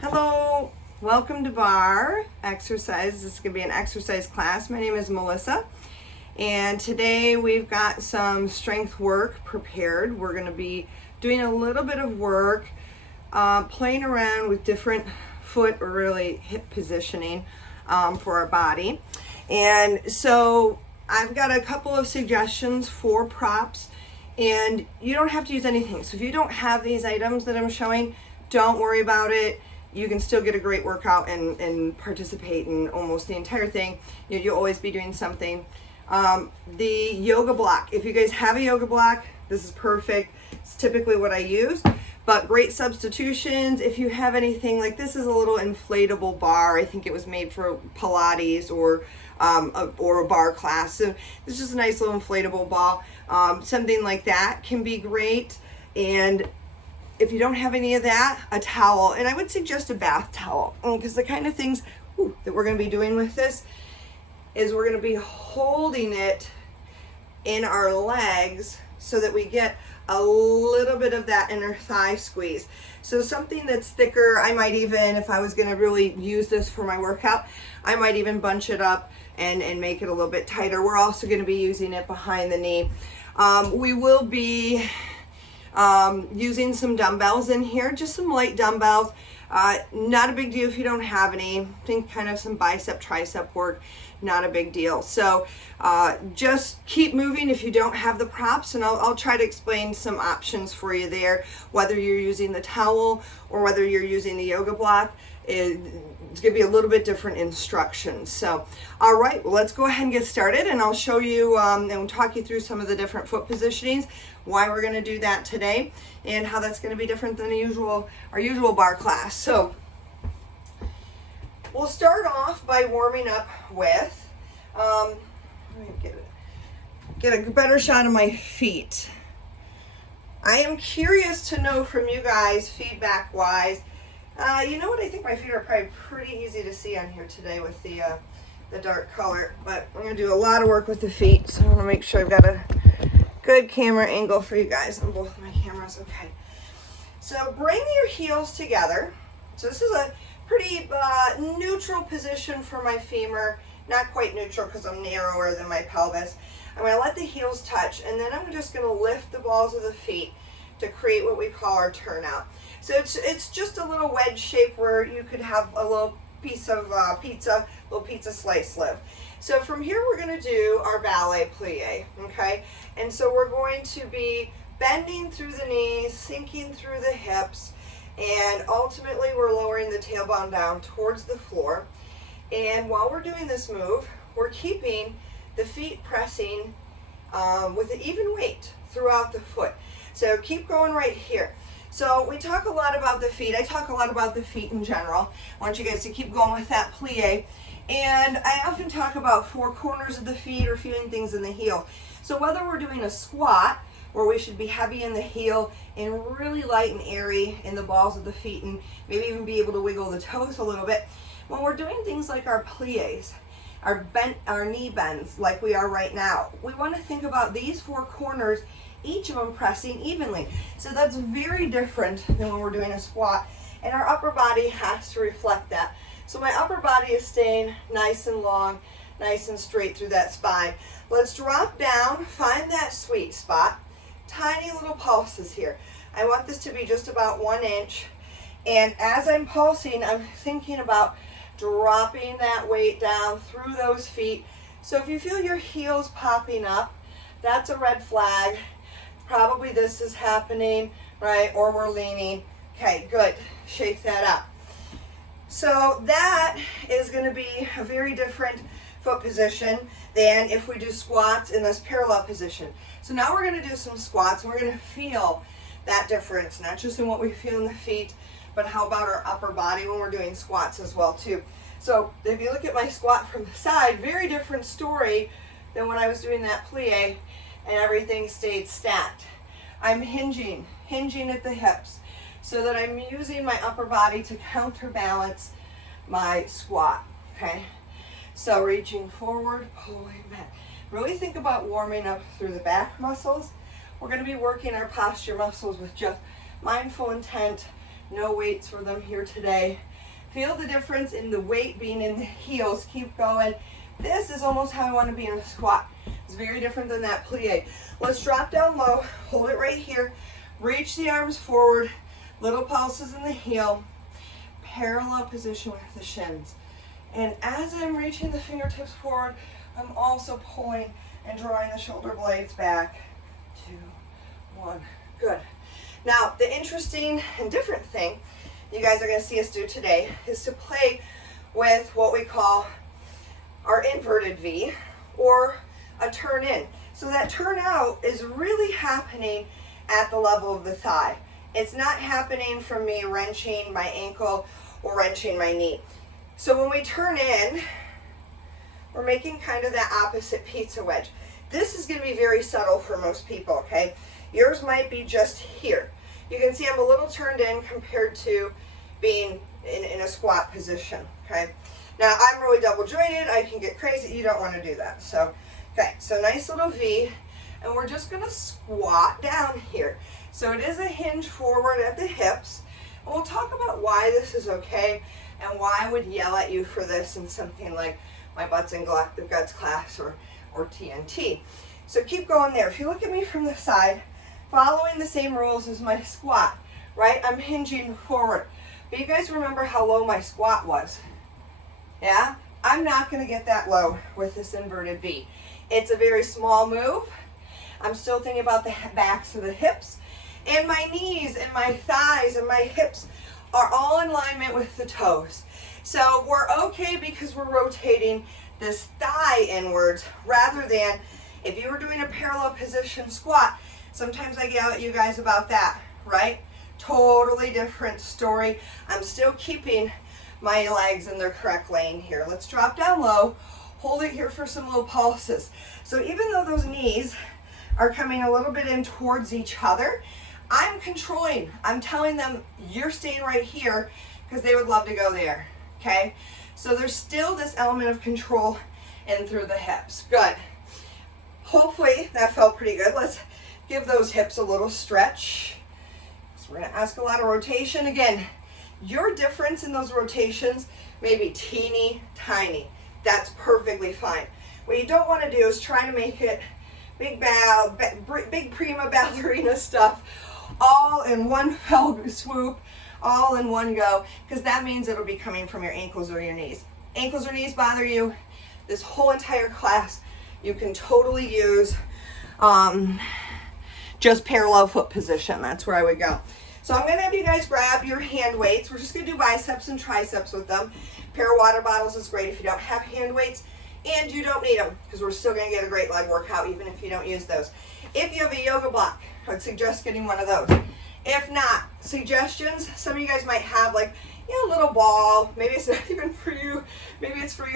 Hello, welcome to Barre exercise. This is going to be an exercise class. My name is Melissa, and today we've got some strength work prepared. We're going to be doing a little bit of work, playing around with different foot or really hip positioning for our body. And so I've got a couple of suggestions for props, and you don't have to use anything. So if you don't have these items that I'm showing, don't worry about it. You can still get a great workout and participate in almost the entire thing. You'll always be doing something. The yoga block, if you guys have a yoga block, this is perfect. It's typically what I use, but great substitutions. If you have anything like this, is a little inflatable bar. I think it was made for Pilates or a bar class. So it's just a nice little inflatable ball. Something like that can be great. And if you don't have any of that, a towel, and I would suggest a bath towel, because the kind of things that we're going to be doing with this is we're going to be holding it in our legs so that we get a little bit of that inner thigh squeeze. So something that's thicker, I might even, if I was going to really use this for my workout, I might even bunch it up and make it a little bit tighter. We're also going to be using it behind the knee. We will be using some dumbbells in here, just some light dumbbells. Not a big deal if you don't have any. Think kind of some bicep, tricep work, not a big deal. So just keep moving if you don't have the props, and I'll try to explain some options for you there, whether you're using the towel or whether you're using the yoga block. It's going to be a little bit different instructions. So, all right, well, let's go ahead and get started, and I'll show you and talk you through some of the different foot positionings, why we're going to do that today, and how that's going to be different than our usual bar class. So, we'll start off by warming up with, let me get a better shot of my feet. I am curious to know from you guys, feedback-wise. You know what? I think my feet are probably pretty easy to see on here today with the dark color, but I'm going to do a lot of work with the feet, so I want to make sure I've got a good camera angle for you guys on both my cameras. Okay. So bring your heels together. So this is a pretty neutral position for my femur. Not quite neutral because I'm narrower than my pelvis. I'm going to let the heels touch, and then I'm just going to lift the balls of the feet to create what we call our turnout. So it's just a little wedge shape where you could have a little piece of little pizza slice live. So from here we're going to do our ballet plie, okay? And so we're going to be bending through the knees, sinking through the hips, and ultimately we're lowering the tailbone down towards the floor. And while we're doing this move, we're keeping the feet pressing with an even weight throughout the foot. So keep going right here. So we talk a lot about the feet. I talk a lot about the feet in general. I want you guys to keep going with that plie. And I often talk about four corners of the feet or feeling things in the heel. So whether we're doing a squat, where we should be heavy in the heel and really light and airy in the balls of the feet, and maybe even be able to wiggle the toes a little bit. When we're doing things like our plies, our knee bends like we are right now, we want to think about these four corners, each of them pressing evenly. So that's very different than when we're doing a squat, and our upper body has to reflect that. So my upper body is staying nice and long, nice and straight through that spine. Let's drop down, find that sweet spot. Tiny little pulses here. I want this to be just about 1 inch, and as I'm pulsing, I'm thinking about dropping that weight down through those feet. So if you feel your heels popping up, that's a red flag. Probably this is happening, right? Or we're leaning. Okay, good. Shake that up. So that is going to be a very different foot position than if we do squats in this parallel position. So now we're going to do some squats, and we're going to feel that difference, not just in what we feel in the feet, but how about our upper body when we're doing squats as well too. So if you look at my squat from the side, very different story than when I was doing that plie and everything stayed stacked. I'm hinging at the hips so that I'm using my upper body to counterbalance my squat, okay? So reaching forward, pulling back. Really think about warming up through the back muscles. We're going to be working our posture muscles with just mindful intent, no weights for them here today. Feel the difference in the weight being in the heels. Keep going. This is almost how I want to be in a squat. It's very different than that plie. Let's drop down low, hold it right here, reach the arms forward, little pulses in the heel, parallel position with the shins. And as I'm reaching the fingertips forward, I'm also pulling and drawing the shoulder blades back. 2, 1, good. Now, the interesting and different thing you guys are going to see us do today is to play with what we call our inverted V, or a turn in. So that turn out is really happening at the level of the thigh. It's not happening from me wrenching my ankle or wrenching my knee. So when we turn in, we're making kind of that opposite pizza wedge. This is going to be very subtle for most people, okay? Yours might be just here. You can see I'm a little turned in compared to being in a squat position, okay? Now, I'm really double jointed. I can get crazy. You don't want to do that. So, okay, so nice little V, and we're just going to squat down here. So it is a hinge forward at the hips, and we'll talk about why this is okay and why I would yell at you for this in something like my Butts and Guts class or TNT. So keep going there. If you look at me from the side, following the same rules as my squat, right? I'm hinging forward. But you guys remember how low my squat was? Yeah? I'm not going to get that low with this inverted V. It's a very small move. I'm still thinking about the backs of the hips, and my knees and my thighs and my hips are all in alignment with the toes. So we're okay because we're rotating this thigh inwards rather than if you were doing a parallel position squat. Sometimes I yell at you guys about that, right? Totally different story. I'm still keeping my legs in their correct lane here. Let's drop down low, hold it here for some little pulses. So even though those knees are coming a little bit in towards each other, I'm controlling. I'm telling them you're staying right here because they would love to go there, okay? So there's still this element of control in through the hips. Good. Hopefully that felt pretty good. Let's give those hips a little stretch. So we're gonna ask a lot of rotation. Again, your difference in those rotations may be teeny tiny. That's perfectly fine. What you don't want to do is try to make it big prima ballerina stuff all in one fell swoop, all in one go, because that means it'll be coming from your ankles or your knees. Ankles or knees bother you, this whole entire class, you can totally use just parallel foot position. That's where I would go. So I'm going to have you guys grab your hand weights. We're just going to do biceps and triceps with them. A pair of water bottles is great if you don't have hand weights, and you don't need them because we're still going to get a great leg workout even if you don't use those. If you have a yoga block, I would suggest getting one of those. If not, suggestions, some of you guys might have like, a little ball. Maybe it's not even for you. Maybe it's for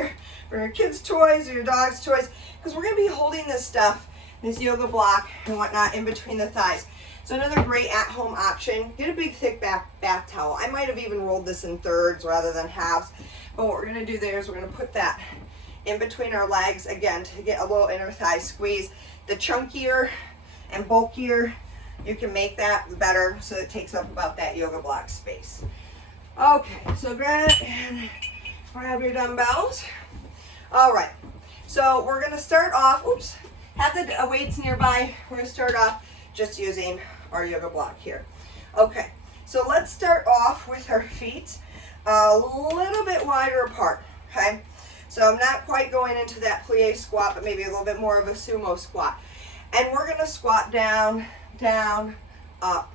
your kids' toys or your dog's toys, because we're going to be holding this stuff, this yoga block and whatnot, in between the thighs. So another great at-home option, get a big thick bath towel. I might have even rolled this in thirds rather than halves, but what we're going to do there is we're going to put that in between our legs, again, to get a little inner thigh squeeze. The chunkier and bulkier you can make that, the better, so it takes up about that yoga block space. Okay, so grab your dumbbells. All right, so we're going to start off, have the weights nearby. We're going to start off just using our yoga block here. Okay, so let's start off with our feet a little bit wider apart, okay? So I'm not quite going into that plie squat, but maybe a little bit more of a sumo squat. And we're gonna squat down, down, up,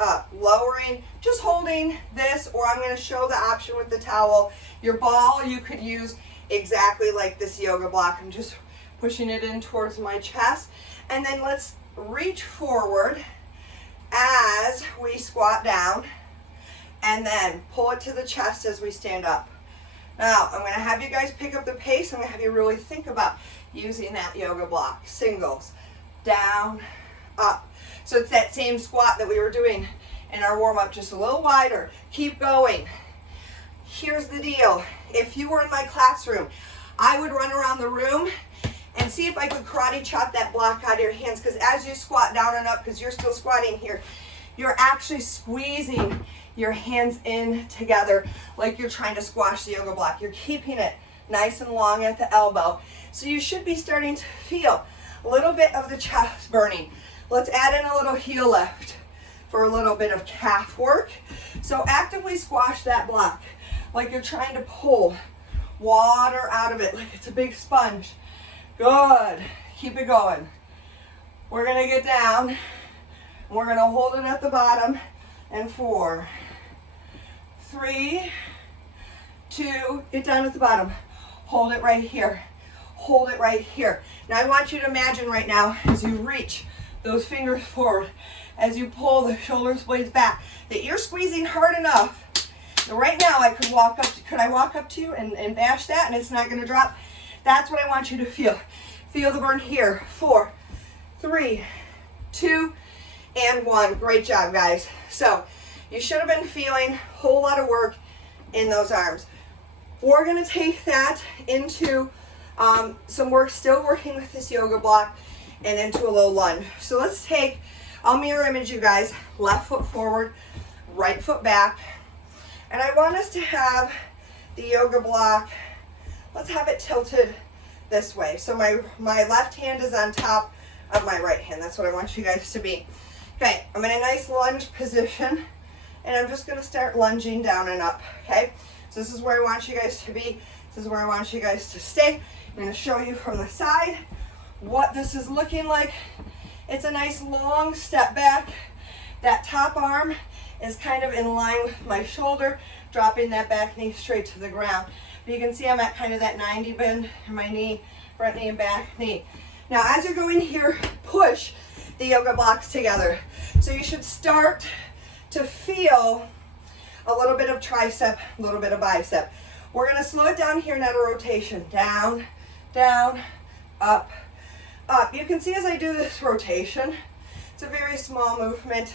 up, lowering, just holding this, or I'm gonna show the option with the towel. Your ball you could use exactly like this yoga block. I'm just pushing it in towards my chest. And then let's reach forward as we squat down, and then pull it to the chest as we stand up. Now, I'm going to have you guys pick up the pace. I'm going to have you really think about using that yoga block. Singles, down, up. So it's that same squat that we were doing in our warm-up, just a little wider. Keep going. Here's the deal. If you were in my classroom, I would run around the room and see if I could karate chop that block out of your hands, because as you squat down and up, because you're still squatting here, You're actually squeezing your hands in together like you're trying to squash the yoga block. You're keeping it nice and long at the elbow. So you should be starting to feel a little bit of the chest burning. Let's add in a little heel lift for a little bit of calf work. So actively squash that block like you're trying to pull water out of it, like it's a big sponge. Good. Keep it going. We're going to get down. We're going to hold it at the bottom. And 4, 3, 2, get down at the bottom. Hold it right here. Hold it right here. Now I want you to imagine right now as you reach those fingers forward, as you pull the shoulder blades back, that you're squeezing hard enough. So right now I could walk up to you and bash that and it's not going to drop? That's what I want you to feel. Feel the burn here. 4, 3, 2, and 1. Great job, guys. So you should have been feeling a whole lot of work in those arms. We're going to take that into some work, still working with this yoga block, and into a little lunge. So let's take, I'll mirror image you guys, left foot forward, right foot back. And I want us to have the yoga block, let's have it tilted this way. So my left hand is on top of my right hand. That's what I want you guys to be. Okay, I'm in a nice lunge position, and I'm just going to start lunging down and up, okay? So this is where I want you guys to be. This is where I want you guys to stay. I'm going to show you from the side what this is looking like. It's a nice long step back. That top arm is kind of in line with my shoulder, dropping that back knee straight to the ground. But you can see I'm at kind of that 90 bend in my knee, front knee and back knee. Now as you're going here, push the yoga blocks together. So you should start to feel a little bit of tricep, a little bit of bicep. We're going to slow it down here, not a rotation. Down, down, up, up. You can see as I do this rotation, it's a very small movement,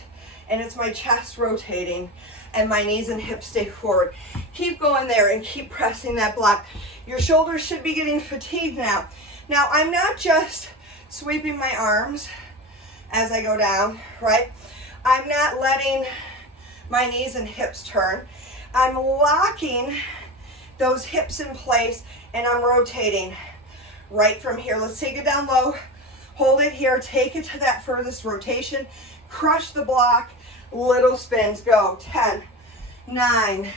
and it's my chest rotating and my knees and hips stay forward. Keep going there and keep pressing that block. Your shoulders should be getting fatigued now. Now I'm not just sweeping my arms as I go down, right? I'm not letting my knees and hips turn. I'm locking those hips in place and I'm rotating right from here. Let's take it down low, hold it here, take it to that furthest rotation, crush the block, little spins, go. 10, 9,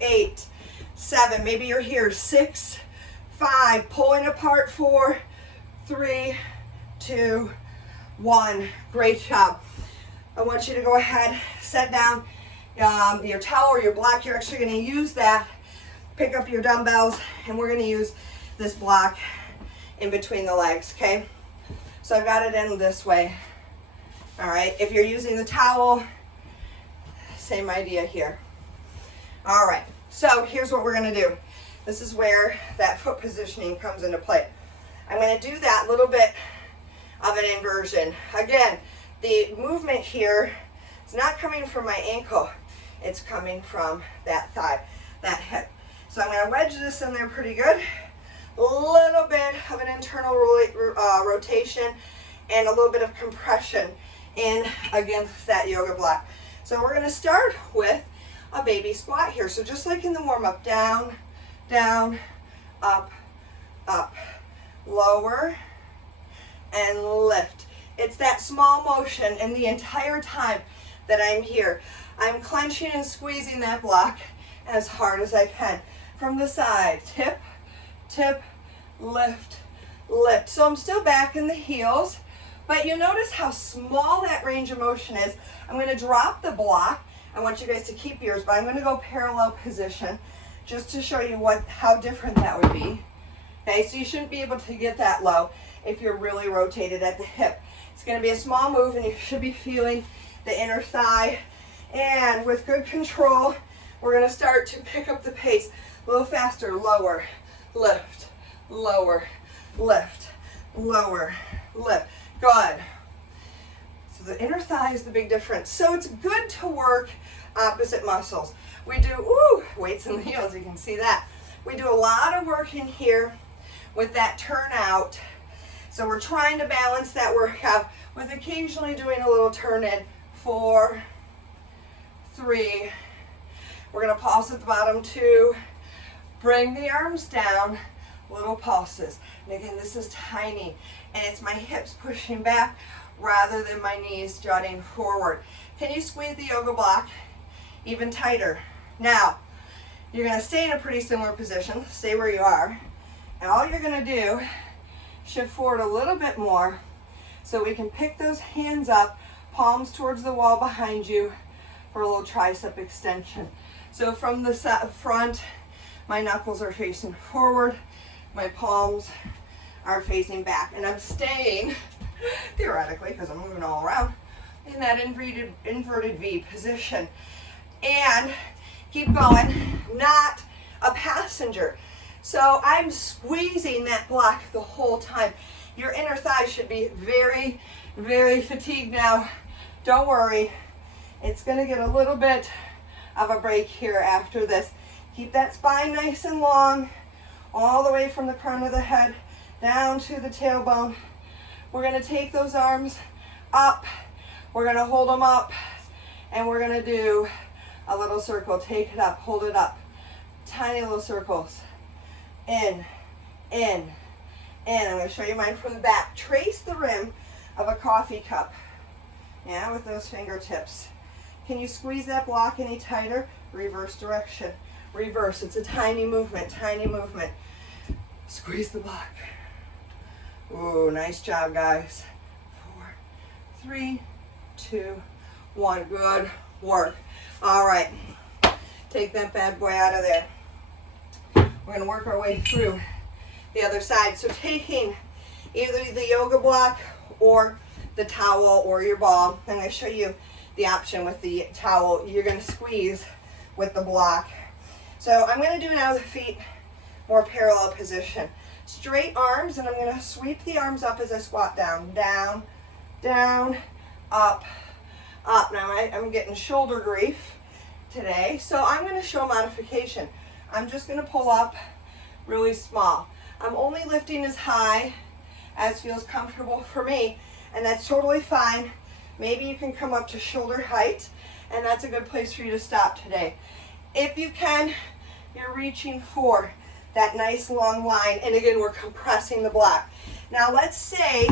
8, 7, maybe you're here, 6, 5, pulling apart, 4, 3, 2, 1. Great job. I want you to go ahead, set down your towel or your block. You're actually going to use that. Pick up your dumbbells, and we're going to use this block in between the legs, okay? So I've got it in this way. All right, if you're using the towel, same idea here. All right, so here's what we're going to do. This is where that foot positioning comes into play. I'm going to do that little bit of an inversion. Again, the movement here is not coming from my ankle. It's coming from that thigh, that hip. So I'm going to wedge this in there pretty good. A little bit of an internal rotation and a little bit of compression in against that yoga block. So we're going to start with a baby squat here. So just like in the warm-up, down, down, up, up, lower, and lift. It's that small motion, and the entire time that I'm here, I'm clenching and squeezing that block as hard as I can. From the side, tip, tip, lift, lift. So I'm still back in the heels, but you notice how small that range of motion is. I'm going to drop the block. I want you guys to keep yours, but I'm going to go parallel position just to show you how different that would be. Okay, so you shouldn't be able to get that low if you're really rotated at the hip. It's going to be a small move, and you should be feeling the inner thigh. And with good control, we're going to start to pick up the pace a little faster. Lower, lift, lower, lift, lower, lift. Good. So the inner thigh is the big difference. So it's good to work opposite muscles. We do, weights in the heels, you can see that. We do a lot of work in here with that turnout. So we're trying to balance that workout with occasionally doing a little turn in. 4, 3. We're going to pulse at the bottom, 2. Bring the arms down, little pulses. And again, this is tiny, and it's my hips pushing back rather than my knees jutting forward. Can you squeeze the yoga block even tighter? Now, you're going to stay in a pretty similar position. Stay where you are. And all you're going to do, shift forward a little bit more so we can pick those hands up, palms towards the wall behind you for a little tricep extension. So from the front, my knuckles are facing forward, my palms are facing back, and I'm staying, theoretically, because I'm moving all around, in that inverted V position. And keep going, not a passenger. So I'm squeezing that block the whole time. Your inner thigh should be very, very fatigued now. Don't worry, it's going to get a little bit of a break here after this. Keep that spine nice and long, all the way from the crown of the head down to the tailbone. We're going to take those arms up. We're going to hold them up, and we're going to do a little circle. Take it up, hold it up. Tiny little circles. In, in, in. I'm going to show you mine from the back. Trace the rim of a coffee cup. Yeah, with those fingertips. Can you squeeze that block any tighter? Reverse direction. Reverse. It's a tiny movement, tiny movement. Squeeze the block. Ooh, nice job, guys. 4, 3, 2, 1. Good work. All right. Take that bad boy out of there. We're going to work our way through the other side. So taking either the yoga block or the towel or your ball, I'm going to show you the option with the towel. You're going to squeeze with the block. So I'm going to do now the feet more parallel position. Straight arms, and I'm going to sweep the arms up as I squat down. Down, down, up, up. Now I'm getting shoulder grief today, so I'm going to show a modification. I'm just going to pull up really small. I'm only lifting as high as feels comfortable for me, and that's totally fine. Maybe you can come up to shoulder height, and that's a good place for you to stop today. If you can, you're reaching for that nice long line, and again, we're compressing the block. Now let's say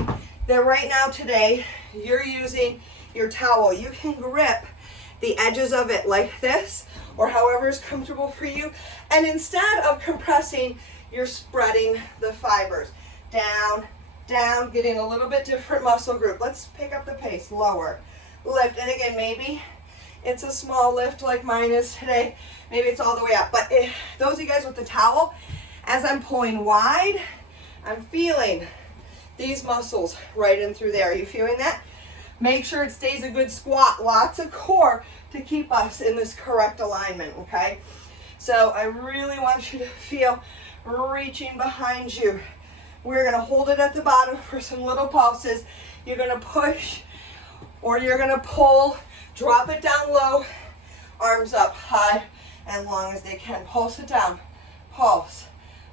that right now today, you're using your towel. You can grip the edges of it like this, or however is comfortable for you. And instead of compressing, you're spreading the fibers. Down, down, getting a little bit different muscle group. Let's pick up the pace, lower, lift. And again, maybe it's a small lift like mine is today. Maybe it's all the way up. But those of you guys with the towel, as I'm pulling wide, I'm feeling these muscles right in through there. Are you feeling that? Make sure it stays a good squat. Lots of core to keep us in this correct alignment, okay? So I really want you to feel reaching behind you. We're going to hold it at the bottom for some little pulses. You're going to push or you're going to pull. Drop it down low. Arms up high and long as they can. Pulse it down. Pulse.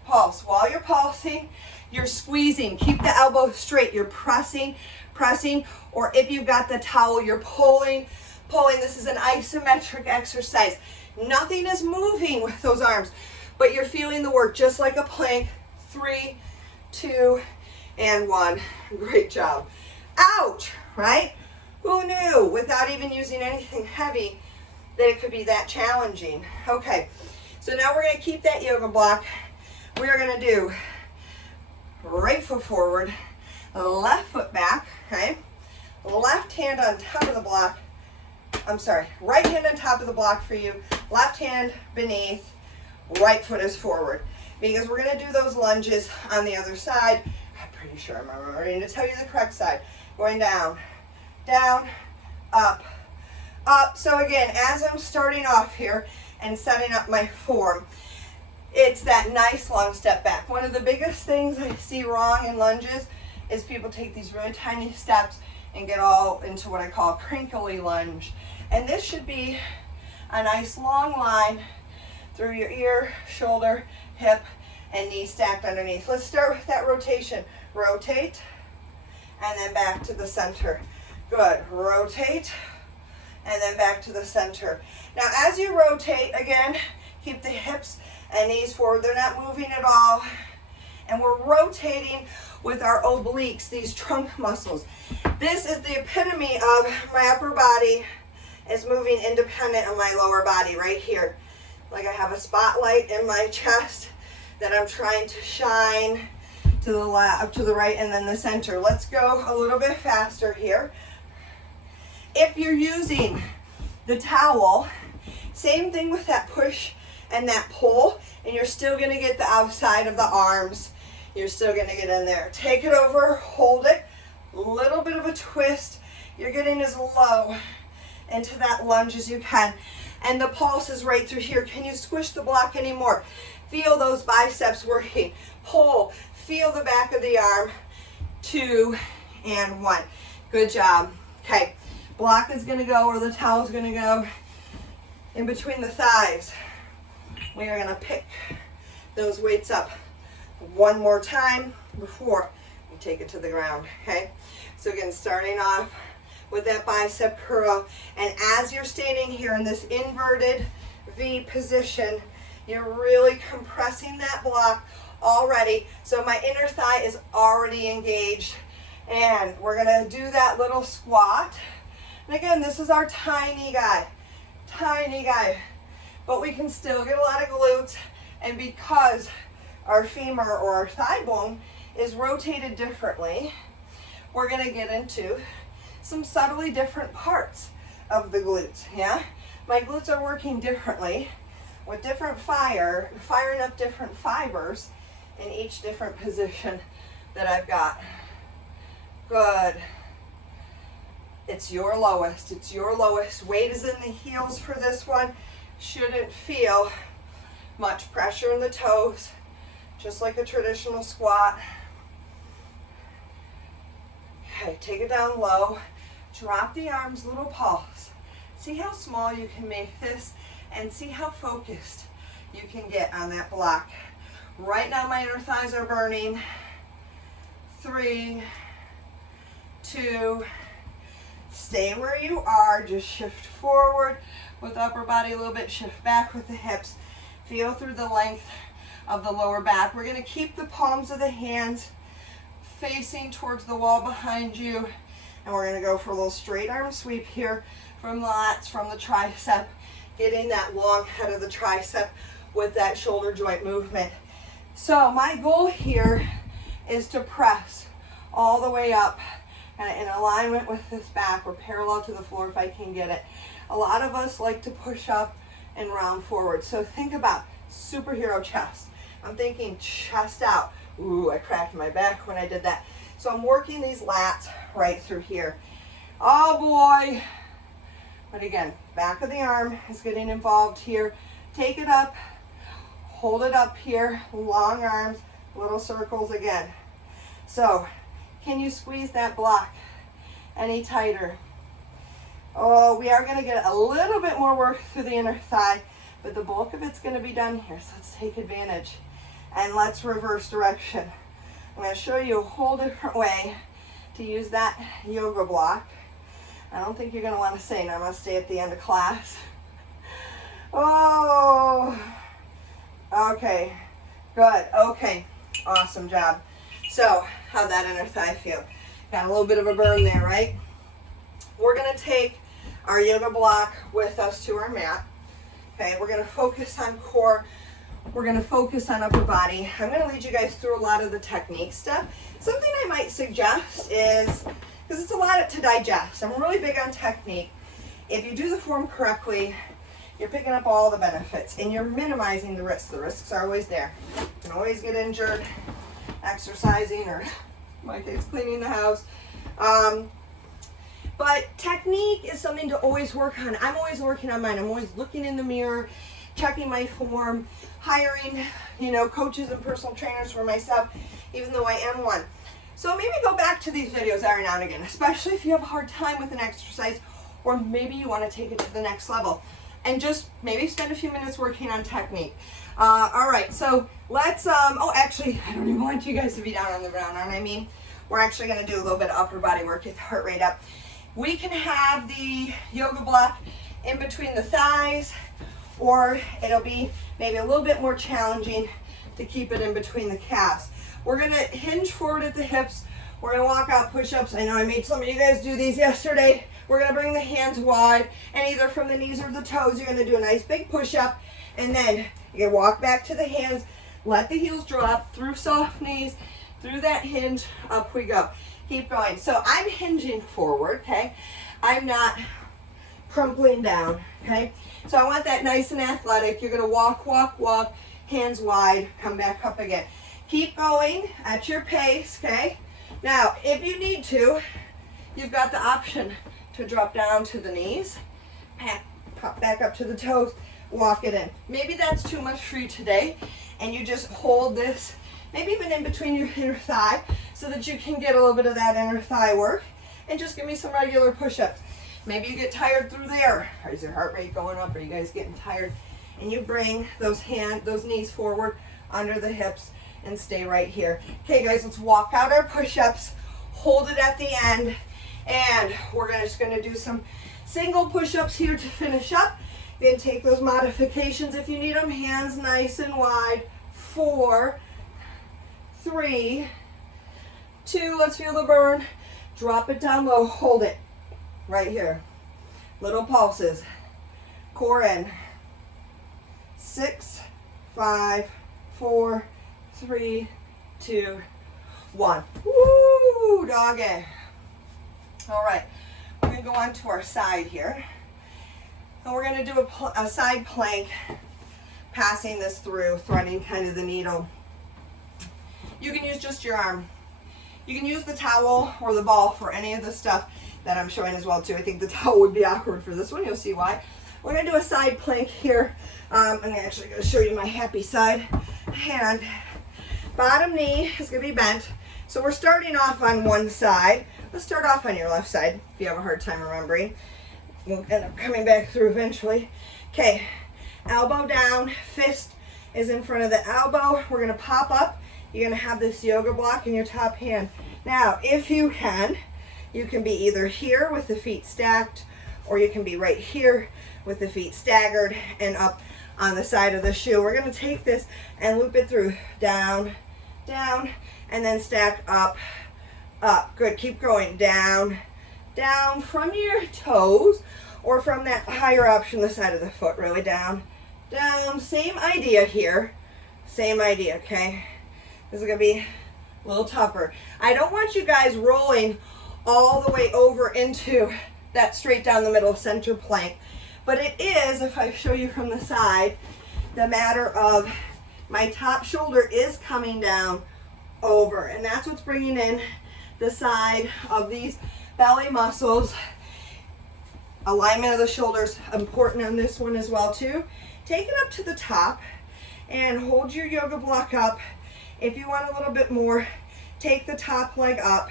Pulse. While you're pulsing, you're squeezing. Keep the elbow straight. You're pressing, pressing. Or if you've got the towel, you're pulling, pulling. This is an isometric exercise. Nothing is moving with those arms, but you're feeling the work just like a plank. 3, 2, and 1. Great job. Ouch, right? Who knew, without even using anything heavy, that it could be that challenging? Okay, so now we're going to keep that yoga block. We're going to do right foot forward, left foot back, okay? Left hand on top of the block. I'm sorry, right hand on top of the block for you. Left hand beneath, right foot is forward. Because we're going to do those lunges on the other side. I'm pretty sure I'm ready to tell you the correct side. Going down, down, up, up. So again, as I'm starting off here and setting up my form, it's that nice long step back. One of the biggest things I see wrong in lunges is people take these really tiny steps and get all into what I call a crinkly lunge. And this should be a nice long line through your ear, shoulder, hip, and knee stacked underneath. Let's start with that rotation. Rotate, and then back to the center. Good. Rotate, and then back to the center. Now as you rotate, again, keep the hips and knees forward. They're not moving at all. And we're rotating with our obliques, these trunk muscles. This is the epitome of my upper body is moving independent of my lower body right here. Like I have a spotlight in my chest that I'm trying to shine to the left, up to the right, and then the center. Let's go a little bit faster here. If you're using the towel, same thing with that push and that pull, and you're still gonna get the outside of the arms. You're still gonna get in there. Take it over, hold it, a little bit of a twist. You're getting as low into that lunge as you can. And the pulse is right through here. Can you squish the block anymore? Feel those biceps working. Pull, feel the back of the arm. 2 and 1. Good job. Okay, block is gonna go, or the towel is gonna go in between the thighs. We are gonna pick those weights up one more time before we take it to the ground, okay? So again, starting off with that bicep curl, and as you're standing here in this inverted V position, you're really compressing that block already. So my inner thigh is already engaged, and we're gonna do that little squat. And again, this is our tiny guy, but we can still get a lot of glutes, and because our femur or our thigh bone is rotated differently, we're gonna get into some subtly different parts of the glutes, yeah? My glutes are working differently with different firing up different fibers in each different position that I've got. Good. It's your lowest, it's your lowest. Weight is in the heels for this one. Shouldn't feel much pressure in the toes, just like a traditional squat. Okay, take it down low. Drop the arms, little pulse. See how small you can make this, and see how focused you can get on that block. Right now my inner thighs are burning. 3, 2, stay where you are. Just shift forward with the upper body a little bit, shift back with the hips. Feel through the length of the lower back. We're gonna keep the palms of the hands facing towards the wall behind you. And we're gonna go for a little straight arm sweep here from the lats, from the tricep, getting that long head of the tricep with that shoulder joint movement. So my goal here is to press all the way up and in alignment with this back, or parallel to the floor if I can get it. A lot of us like to push up and round forward. So think about superhero chest. I'm thinking chest out. Ooh, I cracked my back when I did that. So I'm working these lats right through here. Oh boy. But again, back of the arm is getting involved here. Take it up, hold it up here, long arms, little circles again. So can you squeeze that block any tighter? Oh, we are gonna get a little bit more work through the inner thigh, but the bulk of it's gonna be done here. So let's take advantage and let's reverse direction. I'm going to show you a whole different way to use that yoga block. I don't think you're going to want to say namaste at the end of class. Oh, okay, good, okay, awesome job. So, how'd that inner thigh feel? Got a little bit of a burn there, right? We're going to take our yoga block with us to our mat. Okay, we're going to focus on core. We're going to focus on upper body. I'm going to lead you guys through a lot of the technique stuff. Something I might suggest is, because it's a lot to digest, I'm really big on technique. If you do the form correctly, you're picking up all the benefits and you're minimizing the risks. The risks are always there. You can always get injured exercising, or in my case, cleaning the house. But technique is something to always work on. I'm always working on mine. I'm always looking in the mirror, checking my form, hiring, coaches and personal trainers for myself, even though I am one. So maybe go back to these videos every now and again, especially if you have a hard time with an exercise, or maybe you want to take it to the next level, and just maybe spend a few minutes working on technique. All right, so let's, actually, I don't even want you guys to be down on the ground, we're actually going to do a little bit of upper body work, get the heart rate up. We can have the yoga block in between the thighs, or it'll be maybe a little bit more challenging to keep it in between the calves. We're gonna hinge forward at the hips. We're gonna walk out push-ups. I know I made some of you guys do these yesterday. We're gonna bring the hands wide, and either from the knees or the toes, you're gonna do a nice big push-up, and then you're gonna walk back to the hands, let the heels drop through soft knees, through that hinge, up we go. Keep going. So I'm hinging forward, okay? I'm not crumpling down, okay? So I want that nice and athletic. You're gonna walk, walk, walk, hands wide, come back up again. Keep going at your pace, okay? Now, if you need to, you've got the option to drop down to the knees, pop back up to the toes, walk it in. Maybe that's too much for you today, and you just hold this, maybe even in between your inner thigh, so that you can get a little bit of that inner thigh work, and just give me some regular push-ups. Maybe you get tired through there. Is your heart rate going up? Are you guys getting tired? And you bring those knees forward under the hips and stay right here. Okay, guys, let's walk out our push-ups, hold it at the end, and we're just gonna do some single push-ups here to finish up. Then take those modifications if you need them. Hands nice and wide. 4, 3, 2, let's feel the burn. Drop it down low, hold it right here. Little pulses. Core in. 6, 5, 4, 3, 2, 1. Woo, doggy. All right, we're gonna go on to our side here. And we're gonna do a side plank, passing this through, threading kind of the needle. You can use just your arm. You can use the towel or the ball for any of the stuff that I'm showing as well too. I think the towel would be awkward for this one, you'll see why. We're gonna do a side plank here. I'm actually gonna show you my happy side. Hand, bottom knee is gonna be bent. So we're starting off on one side. Let's start off on your left side if you have a hard time remembering. We'll end up coming back through eventually. Okay, elbow down, fist is in front of the elbow. We're gonna pop up. You're gonna have this yoga block in your top hand. Now, if you can be either here with the feet stacked, or you can be right here with the feet staggered and up on the side of the shoe. We're gonna take this and loop it through, down, down, and then stack up, up. Good, keep going, down, down from your toes, or from that higher option, the side of the foot, really down, down. Same idea here, same idea, okay? This is gonna be a little tougher. I don't want you guys rolling all the way over into that straight down the middle center plank, but it is, if I show you from the side, the matter of my top shoulder is coming down over, and that's what's bringing in the side of these belly muscles. Alignment of the shoulders important on this one as well too. Take it up to the top and hold your yoga block up. If you want a little bit more, take the top leg up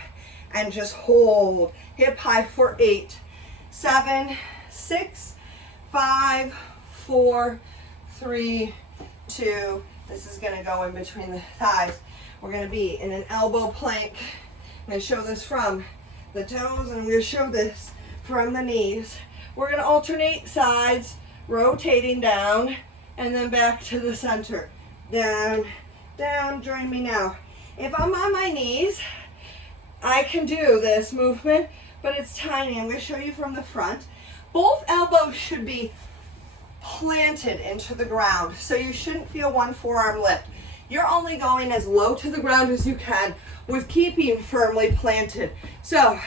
and just hold hip high for 8, 7, 6, 5, 4, 3, 2. This is gonna go in between the thighs. We're gonna be in an elbow plank. I'm gonna show this from the toes, and I'm gonna show this from the knees. We're gonna alternate sides, rotating down, and then back to the center. Down, down, join me now. If I'm on my knees, I can do this movement, but it's tiny. I'm gonna show you from the front. Both elbows should be planted into the ground, so you shouldn't feel one forearm lift. You're only going as low to the ground as you can with keeping firmly planted. So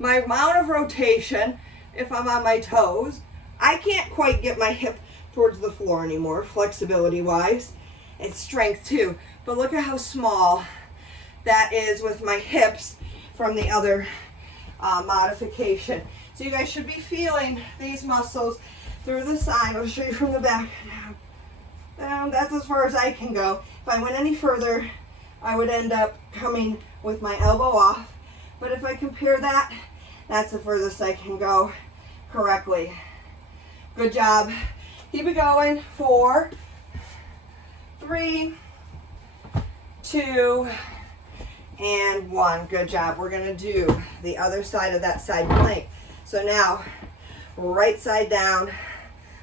my amount of rotation, if I'm on my toes, I can't quite get my hip towards the floor anymore, flexibility wise. It's strength too, but look at how small that is with my hips from the other modification. So you guys should be feeling these muscles through the side. I'll show you from the back. Down, that's as far as I can go. If I went any further, I would end up coming with my elbow off. But if I compare that, that's the furthest I can go correctly. Good job. Keep it going. 4, 3, 2, and 1. Good job. We're going to do the other side of that side plank. So now, right side down,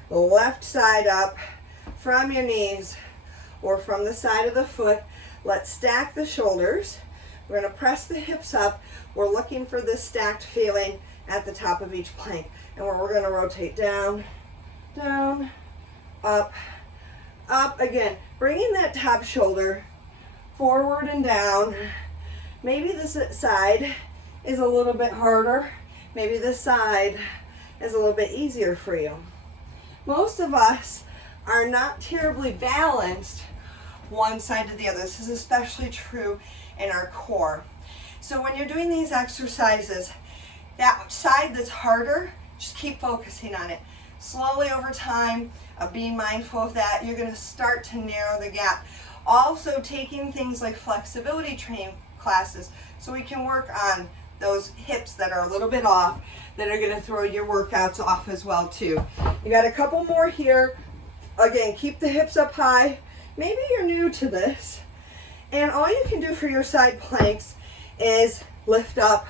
left side up, from your knees or from the side of the foot. Let's stack the shoulders. We're going to press the hips up. We're looking for this stacked feeling at the top of each plank. And we're going to rotate down, down, up, up again. Bringing that top shoulder forward and down. Maybe this side is a little bit harder. Maybe this side is a little bit easier for you. Most of us are not terribly balanced one side to the other. This is especially true in our core. So when you're doing these exercises, that side that's harder, just keep focusing on it. Slowly over time, being mindful of that, you're going to start to narrow the gap. Also taking things like flexibility training classes so we can work on those hips that are a little bit off, that are going to throw your workouts off as well too. You got a couple more here. Again, keep the hips up high. Maybe you're new to this, and all you can do for your side planks is lift up,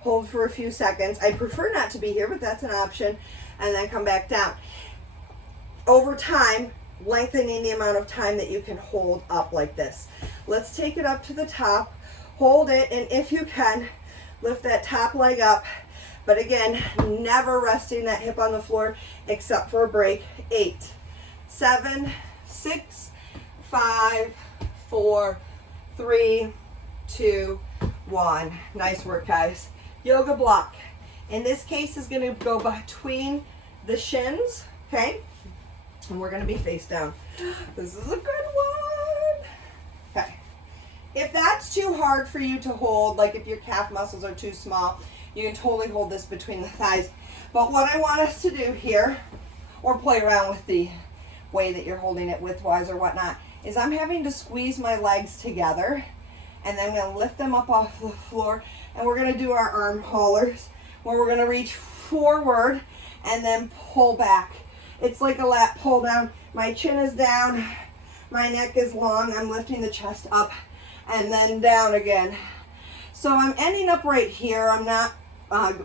hold for a few seconds. I prefer not to be here, but that's an option, and then come back down. Over time, lengthening the amount of time that you can hold up like this. Let's take it up to the top, hold it, and if you can, lift that top leg up. But again, never resting that hip on the floor except for a break. 8, 7, 6, 5, 4, 3, 2, 1. Nice work, guys. Yoga block. In this case, is going to go between the shins, okay? And we're going to be face down. This is a good one. Okay. If that's too hard for you to hold, like if your calf muscles are too small, you can totally hold this between the thighs. But what I want us to do here, or play around with the way that you're holding it widthwise or whatnot, is I'm having to squeeze my legs together, and then I'm going to lift them up off the floor, and we're going to do our arm haulers, where we're going to reach forward and then pull back. It's like a lat pull down. My chin is down, my neck is long, I'm lifting the chest up and then down again. So I'm ending up right here. I'm not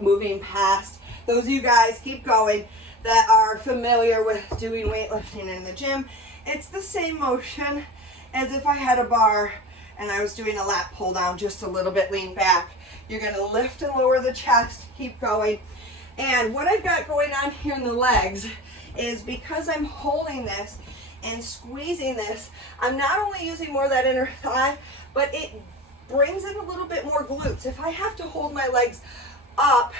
moving past. Those of you guys, keep going, that are familiar with doing weightlifting in the gym, it's the same motion as if I had a bar and I was doing a lat pull down, just a little bit lean back. You're going to lift and lower the chest, keep going. And what I've got going on here in the legs is, because I'm holding this and squeezing this, I'm not only using more of that inner thigh, but it brings in a little bit more glutes. If I have to hold my legs up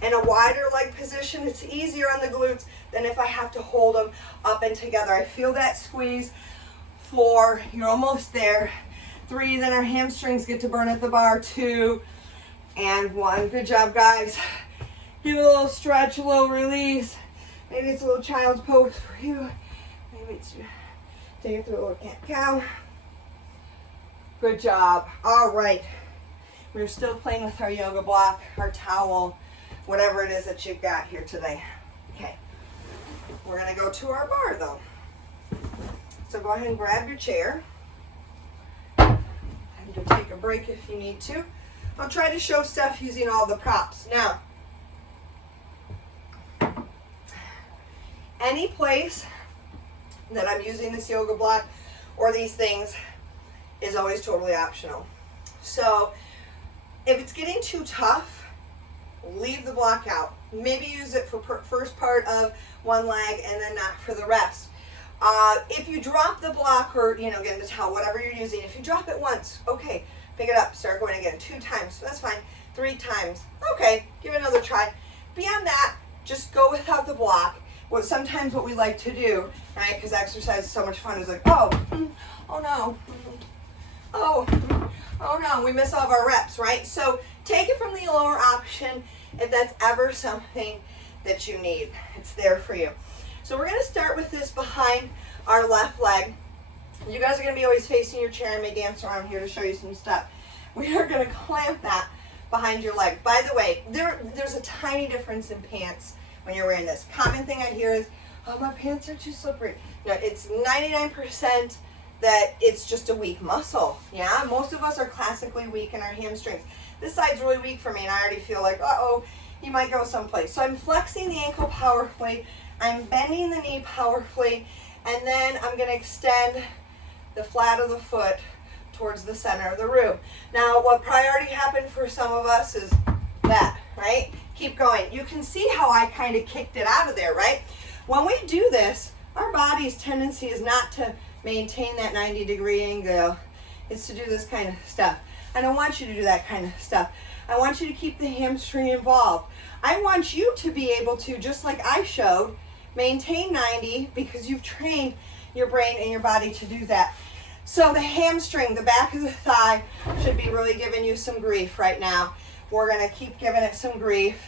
in a wider leg position, it's easier on the glutes than if I have to hold them up and together. I feel that squeeze. 4, you're almost there. 3, then our hamstrings get to burn at the bar. 2 and 1. Good job, guys. Give it a little stretch, a little release. Maybe it's a little child's pose for you. Maybe it's take it through a little cat-cow. Good job. All right. We're still playing with our yoga block, our towel, whatever it is that you've got here today. Okay. We're going to go to our bar, though. So go ahead and grab your chair. And you'll take a break if you need to. I'll try to show stuff using all the props. Now, any place that I'm using this yoga block or these things is always totally optional. So if it's getting too tough, leave the block out. Maybe use it for first part of one leg and then not for the rest. If you drop the block, or again, the towel, whatever you're using, if you drop it once, okay, pick it up, start going again. 2 times, that's fine. 3 times, okay, give it another try. Beyond that, just go without the block. Sometimes what we like to do, right, because exercise is so much fun, is like, oh no, oh no, we miss all of our reps, right? So take it from the lower option if that's ever something that you need. It's there for you. So we're going to start with this behind our left leg. You guys are going to be always facing your chair and may dance around here to show you some stuff. We are going to clamp that behind your leg. By the way, there's a tiny difference in pants when you're wearing this. Common thing I hear is, oh, my pants are too slippery. No, it's 99% that it's just a weak muscle. Yeah, most of us are classically weak in our hamstrings. This side's really weak for me, and I already feel like, you might go someplace. So I'm flexing the ankle powerfully, I'm bending the knee powerfully, and then I'm going to extend the flat of the foot towards the center of the room. Now, what probably already happened for some of us is that, right? Keep going. You can see how I kind of kicked it out of there, right? When we do this, our body's tendency is not to maintain that 90-degree angle. It's to do this kind of stuff. I don't want you to do that kind of stuff. I want you to keep the hamstring involved. I want you to be able to, just like I showed, maintain 90 because you've trained your brain and your body to do that. So the hamstring, the back of the thigh, should be really giving you some grief right now. We're going to keep giving it some grief.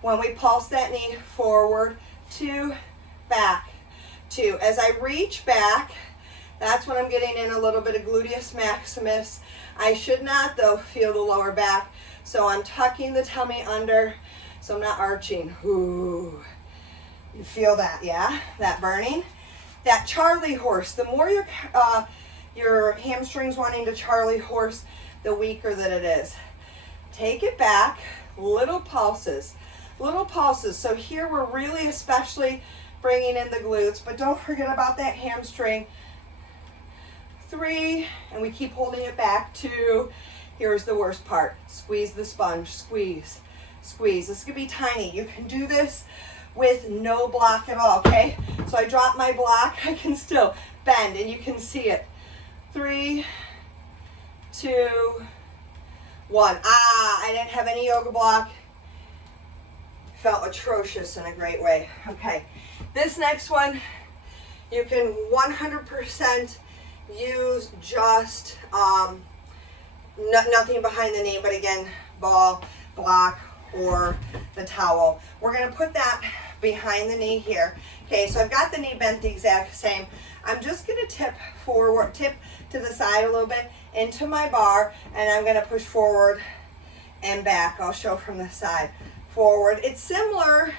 When we pulse that knee forward, 2, back, 2. As I reach back, that's when I'm getting in a little bit of gluteus maximus. I should not, though, feel the lower back. So I'm tucking the tummy under, so I'm not arching. Ooh. You feel that, yeah? That burning? That Charlie horse, the more your hamstrings wanting to Charlie horse, the weaker that it is. Take it back, little pulses. Little pulses. So here we're really especially bringing in the glutes, but don't forget about that hamstring. 3, and we keep holding it back. 2, here's the worst part. Squeeze the sponge, squeeze, squeeze. This could be tiny. You can do this with no block at all, okay? So I drop my block, I can still bend, and you can see it. 3, 2, 1. I didn't have any yoga block. Felt atrocious in a great way. Okay, this next one, you can 100% use just nothing behind the knee, but again, ball, block, or the towel. We're going to put that behind the knee here. Okay, so I've got the knee bent the exact same. I'm just going to tip forward, tip to the side a little bit into my bar, and I'm going to push forward and back. I'll show from the side. Forward. It's similar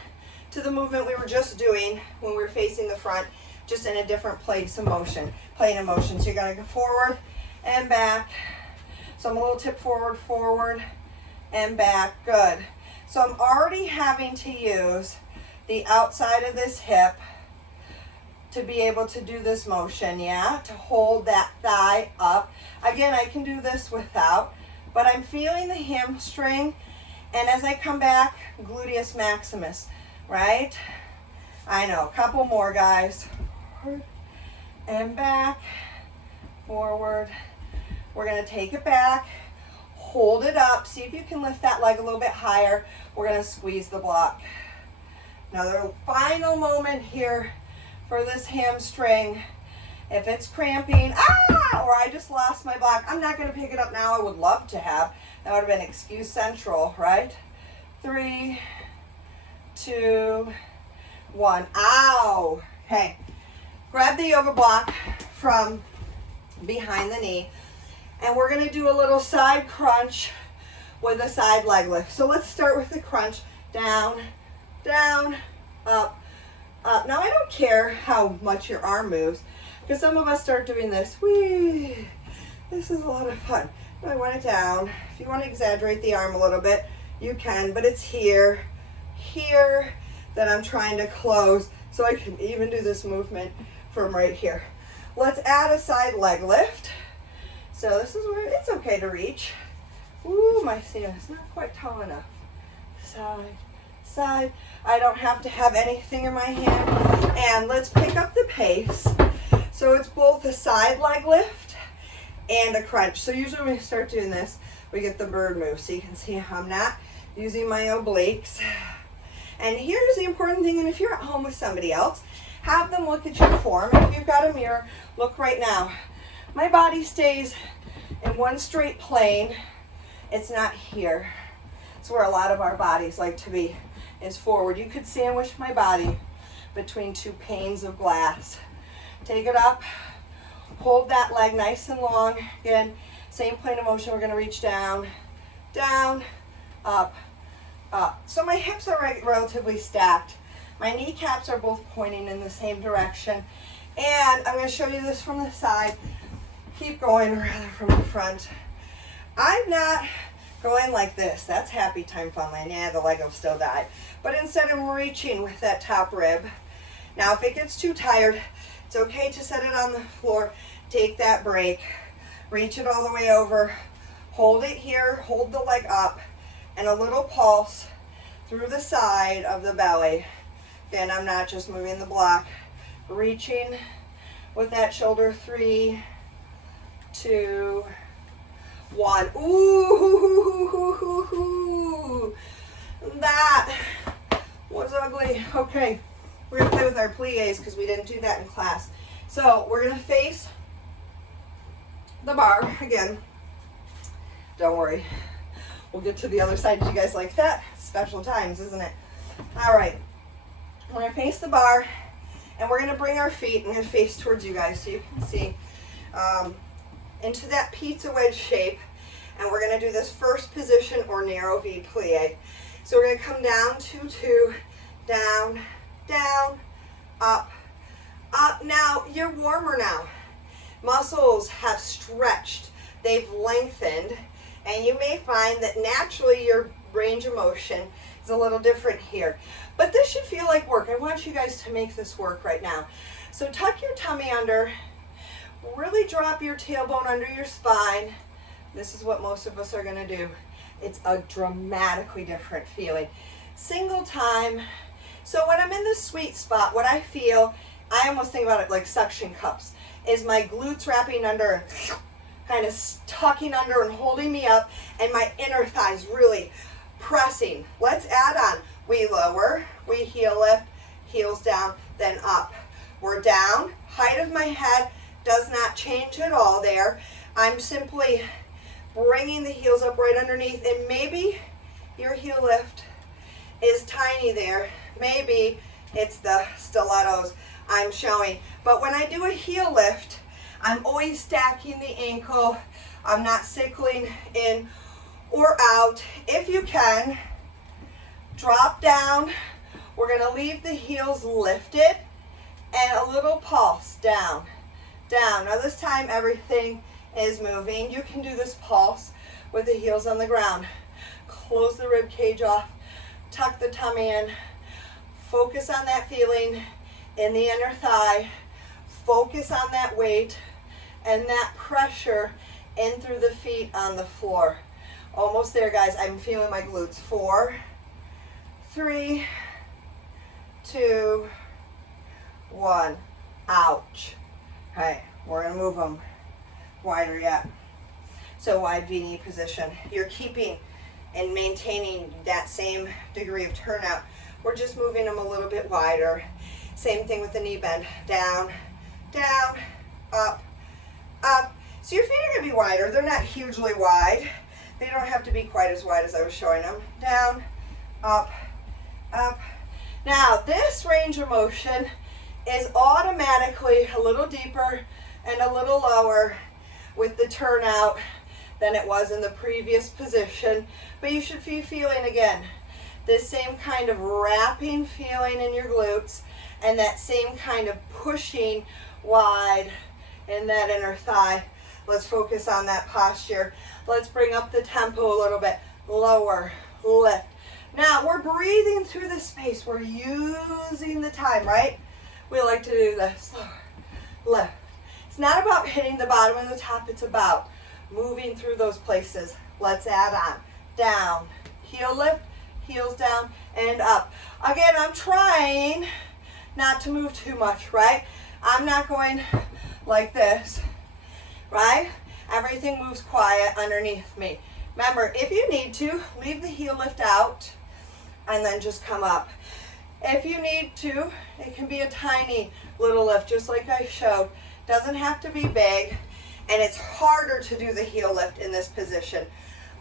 to the movement we were just doing when we were facing the front, just in a different plane of motion. So you're going to go forward and back. So I'm a little tip forward, forward, and back. Good. So I'm already having to use the outside of this hip to be able to do this motion, yeah? To hold that thigh up. Again, I can do this without, but I'm feeling the hamstring, and as I come back, gluteus maximus, right? I know, a couple more, guys. Forward and back, forward. We're gonna take it back, hold it up, see if you can lift that leg a little bit higher. We're gonna squeeze the block. Another final moment here for this hamstring. If it's cramping, or I just lost my block, I'm not gonna pick it up now. I would love to have. That would have been excuse central, right? 3, 2, 1. Ow. Okay. Grab the yoga block from behind the knee, and we're going to do a little side crunch with a side leg lift. So let's start with the crunch. Down, down, up, up. Now I don't care how much your arm moves, because some of us start doing this. Whee! This is a lot of fun. I want it down. If you want to exaggerate the arm a little bit, you can, but it's here that I'm trying to close, so I can even do this movement from right here. Let's add a side leg lift. So this is where it's okay to reach. Ooh, my ceiling is not quite tall enough. Side, side. I don't have to have anything in my hand. And let's pick up the pace. So it's both a side leg lift and a crunch. So usually when we start doing this, we get the bird move. So you can see how I'm not using my obliques. And here's the important thing, and if you're at home with somebody else, have them look at your form. If you've got a mirror, look right now. My body stays in one straight plane. It's not here. It's where a lot of our bodies like to be, is forward. You could sandwich my body between two panes of glass. Take it up. Hold that leg nice and long. Again, same plane of motion. We're going to reach down, down, up, up. So my hips are relatively stacked. My kneecaps are both pointing in the same direction. And I'm going to show you this from the side. Keep going, or rather from the front. I'm not going like this. That's happy time funland. Yeah, the Lego still died. But instead I'm reaching with that top rib. Now if it gets too tired, it's okay to set it on the floor. Take that break. Reach it all the way over. Hold it here. Hold the leg up. And a little pulse through the side of the belly. Again, I'm not just moving the block. Reaching with that shoulder. 3, 2, 1. Ooh, that was ugly. Okay, we're gonna play with our plies because we didn't do that in class. So we're gonna face the bar again. Don't worry, we'll get to the other side. Did you guys like that? Special times, isn't it? All right, we're gonna face the bar, and we're gonna bring our feet. I'm gonna face towards you guys so you can see. Into that pizza wedge shape, and we're going to do this first position or narrow V plie. So we're going to come down, 2, 2, down, down, up, up. Now you're warmer now. Muscles have stretched, they've lengthened, and you may find that naturally your range of motion is a little different here. But this should feel like work. I want you guys to make this work right now. So tuck your tummy under. Really drop your tailbone under your spine. This is what most of us are going to do. It's a dramatically different feeling. Single time. So when I'm in the sweet spot, what I feel, I almost think about it like suction cups, is my glutes wrapping under, kind of tucking under and holding me up, and my inner thighs really pressing. Let's add on. We lower, we heel lift, heels down, then up. We're down, height of my head does not change at all there. I'm simply bringing the heels up right underneath, and maybe your heel lift is tiny there. Maybe it's the stilettos I'm showing. But when I do a heel lift, I'm always stacking the ankle. I'm not sickling in or out. If you can, drop down. We're gonna leave the heels lifted and a little pulse down. Down. Now this time everything is moving. You can do this pulse with the heels on the ground. Close the rib cage off, tuck the tummy in, focus on that feeling in the inner thigh, focus on that weight and that pressure in through the feet on the floor. Almost there, guys. I'm feeling my glutes. 4, 3, 2, 1. Ouch. Okay, we're gonna move them wider yet. So wide V-knee position. You're keeping and maintaining that same degree of turnout. We're just moving them a little bit wider. Same thing with the knee bend. Down, down, up, up. So your feet are gonna be wider. They're not hugely wide. They don't have to be quite as wide as I was showing them. Down, up, up. Now this range of motion is automatically a little deeper and a little lower with the turnout than it was in the previous position, but you should be feeling again this same kind of wrapping feeling in your glutes and that same kind of pushing wide in that inner thigh. Let's focus on that posture. Let's bring up the tempo a little bit. Lower, lift. Now we're breathing through the space. We're using the time, right? We like to do this. Lift. It's not about hitting the bottom and the top. It's about moving through those places. Let's add on. Down. Heel lift. Heels down and up. Again, I'm trying not to move too much, right? I'm not going like this, right? Everything moves quiet underneath me. Remember, if you need to, leave the heel lift out and then just come up. If you need to, it can be a tiny little lift, just like I showed. Doesn't have to be big, and it's harder to do the heel lift in this position.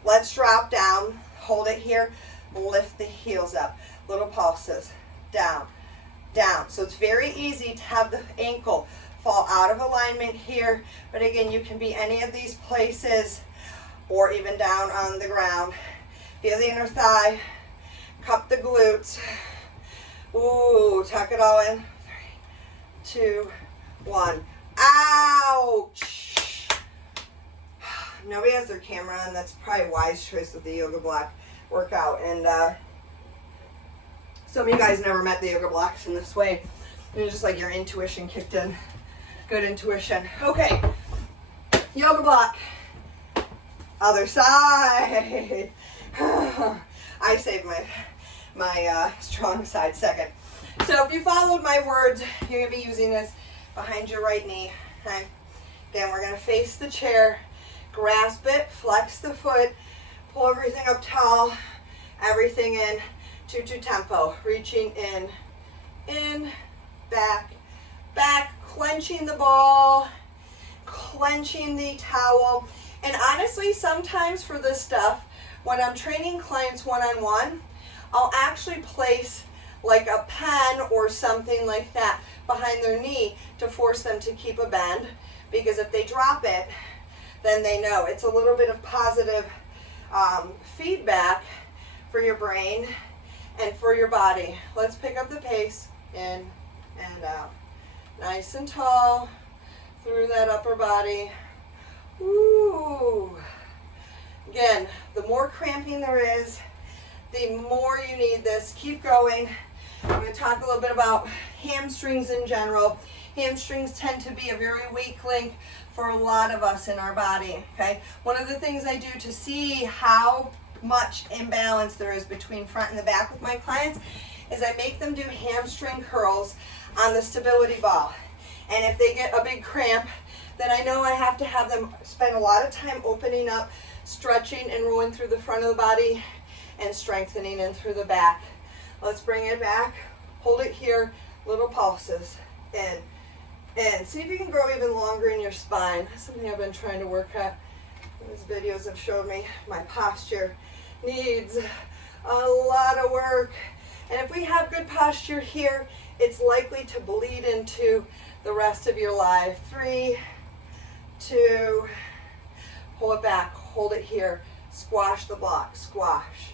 Let's drop down, hold it here, lift the heels up. Little pulses, down, down. So it's very easy to have the ankle fall out of alignment here, but again, you can be any of these places or even down on the ground. Feel the inner thigh, cup the glutes. Ooh, tuck it all in. 3, 2, 1. Ouch! nobody has their camera on. That's probably a wise choice with the yoga block workout. And some of you guys never met the yoga blocks in this way. It's just like your intuition kicked in. Good intuition. Okay, yoga block. Other side. I saved my strong side second. So if you followed my words, you're going to be using this behind your right knee. Okay. Again, we're going to face the chair, grasp it, flex the foot, pull everything up tall, everything in, 2-2 tempo, reaching in, back, back, clenching the ball, clenching the towel. And honestly, sometimes for this stuff, when I'm training clients one-on-one, I'll actually place like a pen or something like that behind their knee to force them to keep a bend, because if they drop it, then they know. It's a little bit of positive feedback for your brain and for your body. Let's pick up the pace, in and out. Nice and tall through that upper body. Ooh. Again, the more cramping there is, the more you need this. Keep going. I'm going to talk a little bit about hamstrings in general. Hamstrings tend to be a very weak link for a lot of us in our body, okay? One of the things I do to see how much imbalance there is between front and the back with my clients is I make them do hamstring curls on the stability ball. And if they get a big cramp, then I know I have to have them spend a lot of time opening up, stretching and rolling through the front of the body and strengthening in through the back. Let's bring it back, hold it here, little pulses, in. See if you can grow even longer in your spine. That's something I've been trying to work at. These videos have showed me my posture needs a lot of work. And if we have good posture here, it's likely to bleed into the rest of your life. 3, 2, pull it back, hold it here, squash the block, squash.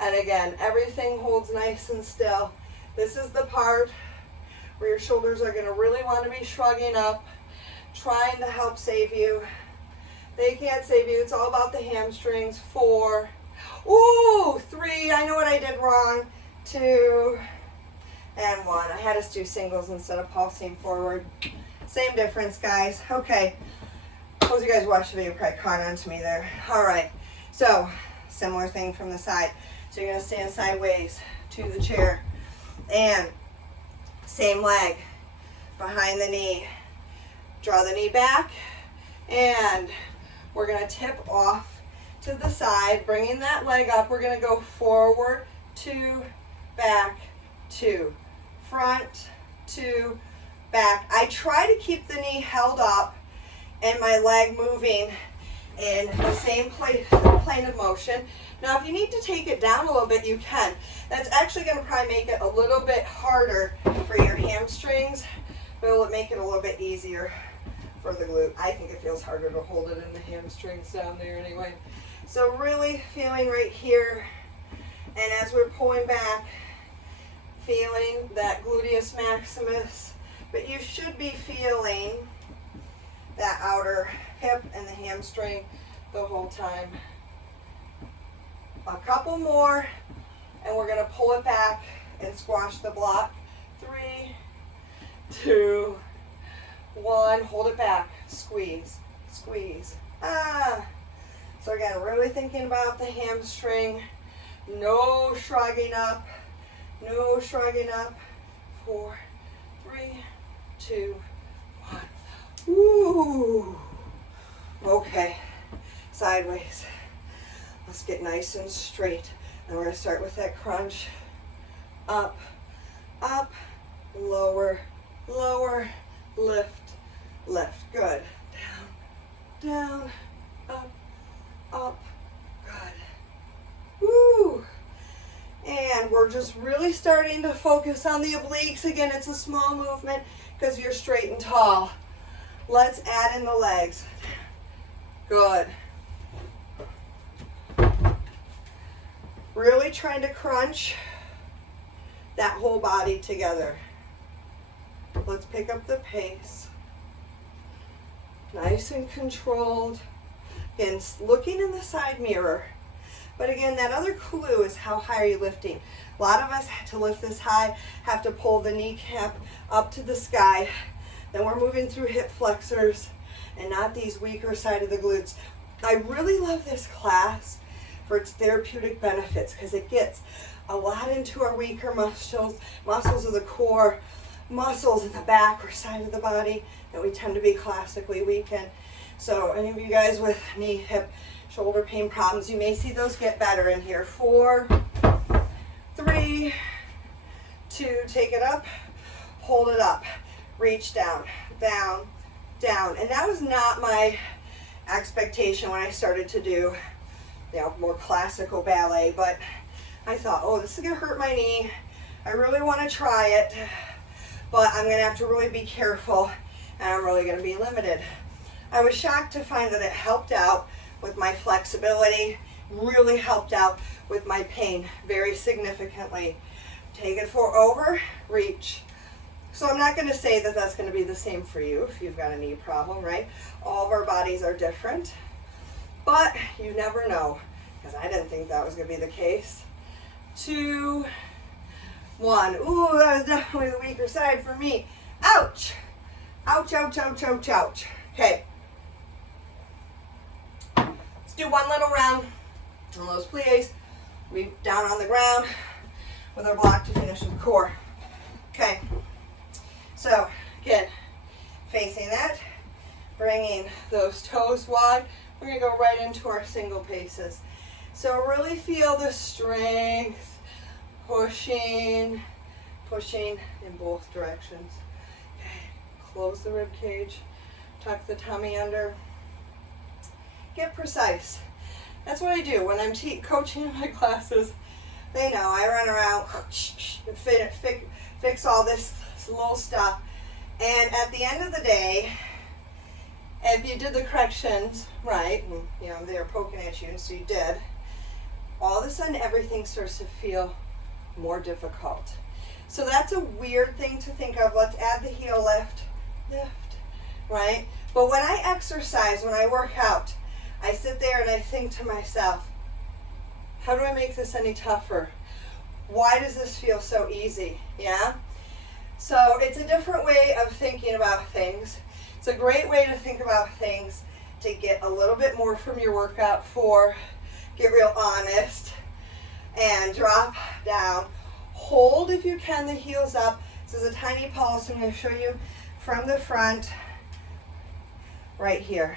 And again, everything holds nice and still. This is the part where your shoulders are going to really want to be shrugging up, trying to help save you. They can't save you. It's all about the hamstrings. 4, ooh, 3, I know what I did wrong. 2, and 1. I had us do singles instead of pulsing forward. Same difference, guys. Okay. Those of you guys watched the video probably caught on to me there. All right. So, similar thing from the side. So you're going to stand sideways to the chair. And same leg behind the knee. Draw the knee back. And we're going to tip off to the side, bringing that leg up. We're going to go forward, 2, back, 2, front, 2, back. I try to keep the knee held up and my leg moving in the same plane of motion. Now, if you need to take it down a little bit, you can. That's actually going to probably make it a little bit harder for your hamstrings, but it'll make it a little bit easier for the glute. I think it feels harder to hold it in the hamstrings down there anyway. So really feeling right here, and as we're pulling back, feeling that gluteus maximus, but you should be feeling that outer hip and the hamstring the whole time. A couple more, and we're going to pull it back and squash the block. 3, 2, 1. Hold it back. Squeeze, squeeze. So again, really thinking about the hamstring. No shrugging up. No shrugging up. 4, 3, 2, 1. Ooh. Okay. Sideways. Let's get nice and straight. And we're going to start with that crunch. Up, up, lower, lower, lift, lift. Good. Down, down, up, up. Good. Woo. And we're just really starting to focus on the obliques. Again, it's a small movement because you're straight and tall. Let's add in the legs. Good. Really trying to crunch that whole body together. Let's pick up the pace. Nice and controlled. Again, looking in the side mirror. But again, that other clue is how high are you lifting? A lot of us, to lift this high, have to pull the kneecap up to the sky. Then we're moving through hip flexors and not these weaker side of the glutes. I really love this class for its therapeutic benefits because it gets a lot into our weaker muscles of the core, muscles in the back or side of the body that we tend to be classically weak in. So any of you guys with knee, hip, shoulder pain problems, you may see those get better in here. 4, 3, 2, take it up, hold it up, reach down, down, down. And that was not my expectation when I started to do, more classical ballet, but I thought, oh, this is gonna hurt my knee. I really wanna try it, but I'm gonna have to really be careful and I'm really gonna be limited. I was shocked to find that it helped out with my flexibility, really helped out with my pain very significantly. Take it over, reach. So I'm not going to say that that's going to be the same for you if you've got a knee problem, right? All of our bodies are different, but you never know, because I didn't think that was going to be the case. 2, 1. Ooh, that was definitely the weaker side for me. Ouch! Ouch, ouch, ouch, ouch, ouch. Okay. Let's do one little round on those plies. We down on the ground with our block to finish with core. Okay. So, again, facing that, bringing those toes wide. We're going to go right into our single paces. So really feel the strength, pushing in both directions. Okay. Close the rib cage, tuck the tummy under. Get precise. That's what I do when I'm coaching in my classes. They know I run around, fix all this little stuff, and at the end of the day, if you did the corrections right, and they were poking at you, and so you did, all of a sudden everything starts to feel more difficult. So that's a weird thing to think of. Let's add the heel lift, right? But when I exercise, when I work out, I sit there and I think to myself, how do I make this any tougher? Why does this feel so easy? Yeah? So it's a different way of thinking about things. It's a great way to think about things to get a little bit more from your workout. 4, get real honest, and drop down. Hold, if you can, the heels up. This is a tiny pulse. I'm going to show you from the front right here.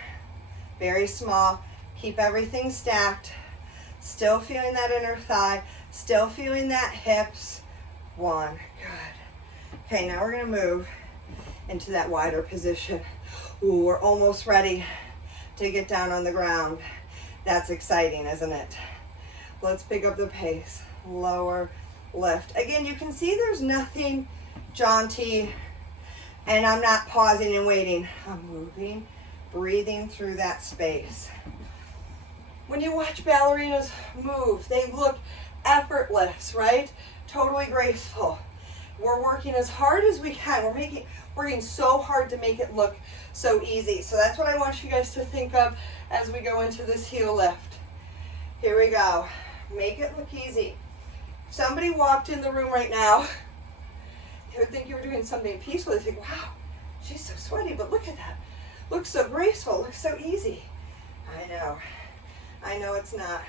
Very small. Keep everything stacked. Still feeling that inner thigh. Still feeling that hips. 1. Good. Okay, now we're going to move into that wider position. Ooh, we're almost ready to get down on the ground. That's exciting, isn't it? Let's pick up the pace. Lower, lift. Again, you can see there's nothing jaunty, and I'm not pausing and waiting. I'm moving, breathing through that space. When you watch ballerinas move, they look effortless, right? Totally graceful. We're working as hard as we can. We're working so hard to make it look so easy. So that's what I want you guys to think of as we go into this heel lift. Here we go. Make it look easy. If somebody walked in the room right now, they would think you were doing something peaceful. They think, wow, she's so sweaty, but look at that. Looks so graceful, looks so easy. I know. I know it's not.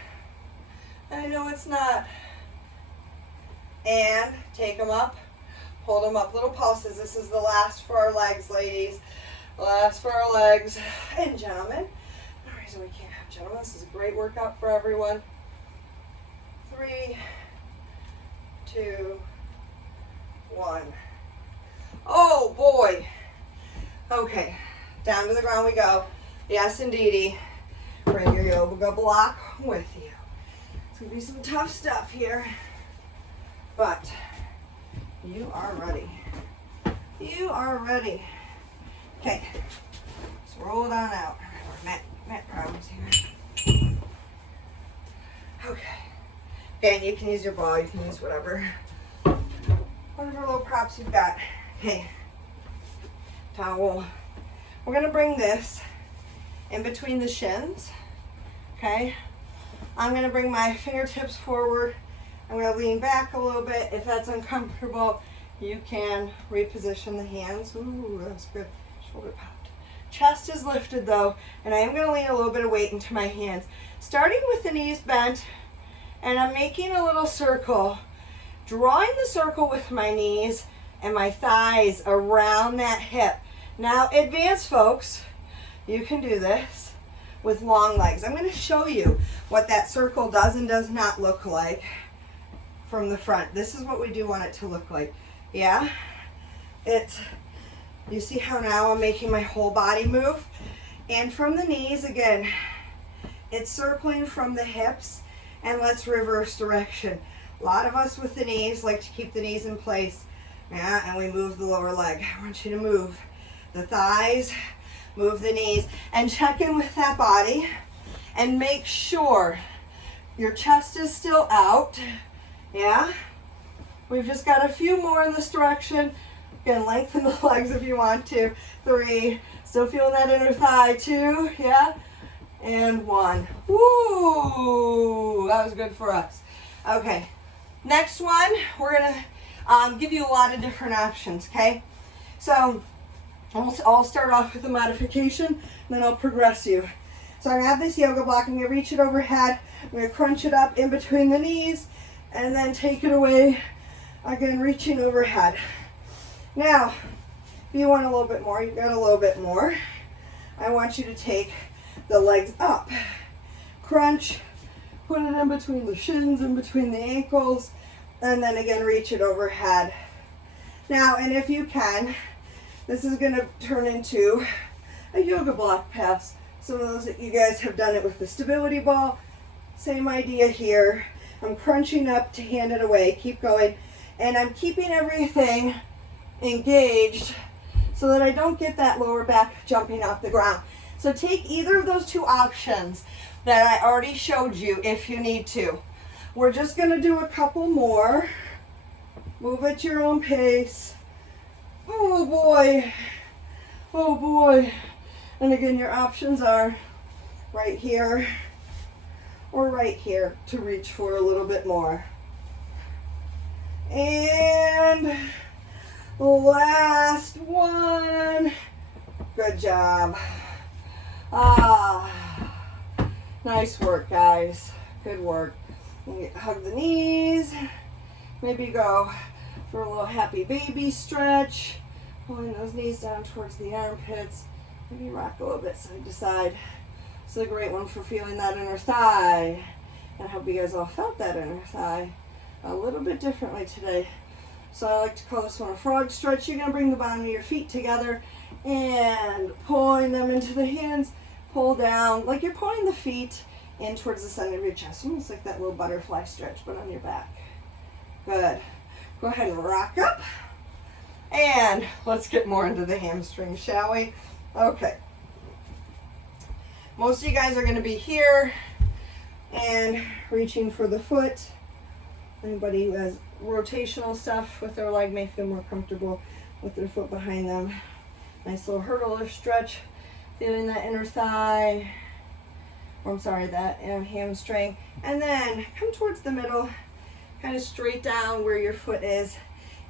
I know it's not. And take them up. Hold them up. Little pulses. This is the last for our legs, ladies. Last for our legs. And gentlemen. No reason we can't have gentlemen. This is a great workout for everyone. 3, 2, 1. Oh boy. Okay. Down to the ground we go. Yes, indeedy. Bring your yoga block with you. It's going to be some tough stuff here. But you are ready. You are ready. Okay. Let's roll it on out. Mat problems here. Okay. Again, you can use your ball. You can use whatever little props you've got. Okay. Towel. We're going to bring this in between the shins. okay? I'm gonna bring my fingertips forward. I'm gonna lean back a little bit. If that's uncomfortable, you can reposition the hands. Ooh, that's good. Shoulder popped. Chest is lifted though, and I am gonna lean a little bit of weight into my hands. Starting with the knees bent, and I'm making a little circle, drawing the circle with my knees and my thighs around that hip. Now, advanced folks, you can do this with long legs. I'm going to show you what that circle does and does not look like from the front. This is what we do want it to look like. Yeah? You see how now I'm making my whole body move? And from the knees, again, it's circling from the hips, and let's reverse direction. A lot of us with the knees like to keep the knees in place. Yeah, and we move the lower leg. I want you to move the thighs, move the knees, and check in with that body and make sure your chest is still out. Yeah? We've just got a few more in this direction. Again, lengthen the legs if you want to. 3, still feeling that inner thigh. 2, yeah? And 1. Woo! That was good for us. Okay, next one, we're gonna give you a lot of different options, okay? So, I'll start off with a modification, then I'll progress you. So I'm gonna have this yoga block, I'm gonna reach it overhead, I'm gonna crunch it up in between the knees, and then take it away, again, reaching overhead. Now, if you want a little bit more, you've got a little bit more. I want you to take the legs up, crunch, put it in between the shins, in between the ankles, and then again, reach it overhead. Now, and if you can, this is gonna turn into a yoga block pass. Some of those that you guys have done it with the stability ball. Same idea here. I'm crunching up to hand it away. Keep going. And I'm keeping everything engaged so that I don't get that lower back jumping off the ground. So take either of those two options that I already showed you if you need to. We're just gonna do a couple more. Move at your own pace. Oh boy, oh boy. And again, your options are right here or right here to reach for a little bit more. And last one. Good job. Nice work, guys. Good work. Hug the knees. Maybe go for a little happy baby stretch. Pulling those knees down towards the armpits. Maybe rock a little bit side to side. It's a great one for feeling that inner thigh. And I hope you guys all felt that inner thigh a little bit differently today. So I like to call this one a frog stretch. You're going to bring the bottom of your feet together and pulling them into the hands. Pull down like you're pulling the feet in towards the center of your chest. Almost like that little butterfly stretch, but on your back. Good. Go ahead and rock up. And let's get more into the hamstrings, shall we? Okay. Most of you guys are going to be here and reaching for the foot. Anybody who has rotational stuff with their leg may feel more comfortable with their foot behind them. Nice little hurdle or stretch. Feeling that inner thigh. Or I'm sorry, that hamstring. And then come towards the middle. Kind of straight down where your foot is.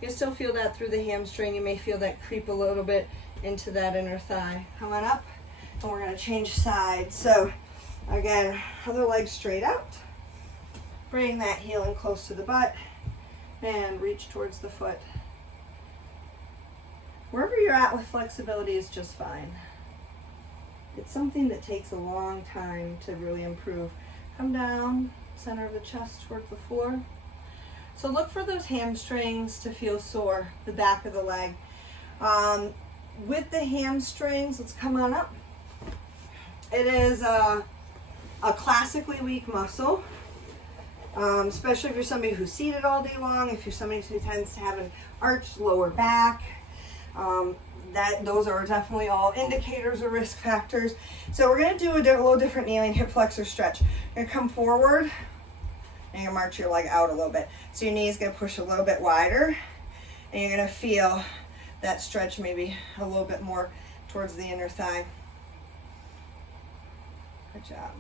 You still feel that through the hamstring. You may feel that creep a little bit into that inner thigh. Come on up, and we're going to change sides. So, again, other leg straight out. Bring that heel in close to the butt, and reach towards the foot. Wherever you're at with flexibility is just fine. It's something that takes a long time to really improve. Come down, center of the chest towards the floor. So look for those hamstrings to feel sore, the back of the leg. With the hamstrings, let's come on up. It is a classically weak muscle, especially if you're somebody who's seated all day long, if you're somebody who tends to have an arched lower back. Those are definitely all indicators or risk factors. So we're going to do a little different kneeling hip flexor stretch. You're going to come forward. And you're going to march your leg out a little bit. So your knee is going to push a little bit wider. And you're going to feel that stretch maybe a little bit more towards the inner thigh. Good job.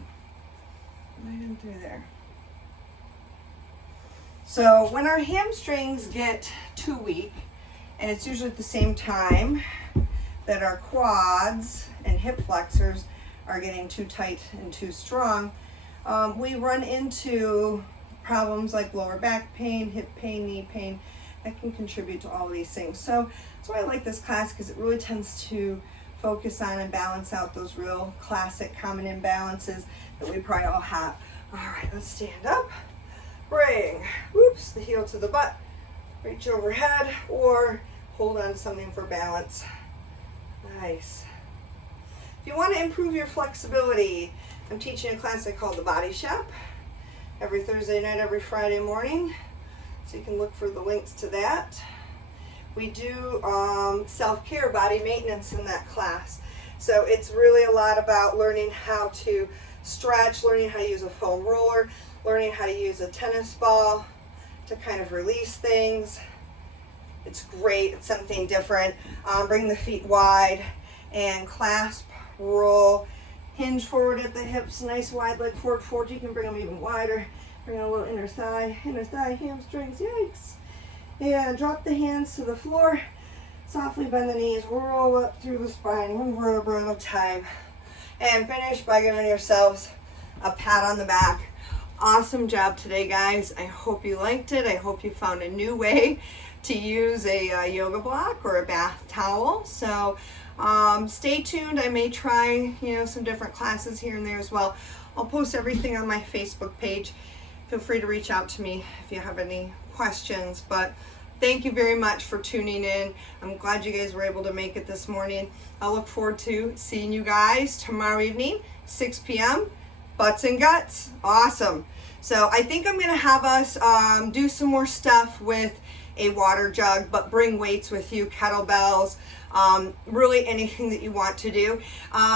right in through there. So when our hamstrings get too weak, and it's usually at the same time that our quads and hip flexors are getting too tight and too strong, we run into problems like lower back pain, hip pain, knee pain. That can contribute to all of these things. So that's why I like this class, because it really tends to focus on and balance out those real classic common imbalances that we probably all have. All right, let's stand up. Bring, whoops, the heel to the butt. Reach overhead or hold on to something for balance. Nice. If you want to improve your flexibility, I'm teaching a class I call the Body Shop every Thursday night, every Friday morning. So you can look for the links to that. We do self-care, body maintenance in that class. So it's really a lot about learning how to stretch, learning how to use a foam roller, learning how to use a tennis ball to kind of release things. It's great. It's something different. Bring the feet wide and clasp, roll, hinge forward at the hips, nice wide leg forward. You can bring them even wider. Bring a little inner thigh, hamstrings, yikes. And drop the hands to the floor. Softly bend the knees, roll up through the spine, one vertebra at a time. And finish by giving yourselves a pat on the back. Awesome job today, guys. I hope you liked it. I hope you found a new way to use a yoga block or a bath towel. So stay tuned. I may try, some different classes here and there as well. I'll post everything on my Facebook page. Feel free to reach out to me if you have any questions. But thank you very much for tuning in. I'm glad you guys were able to make it this morning. I look forward to seeing you guys tomorrow evening, 6 p.m. Butts and guts. Awesome. So I think I'm going to have us do some more stuff with a water jug, but bring weights with you, kettlebells, really anything that you want to do.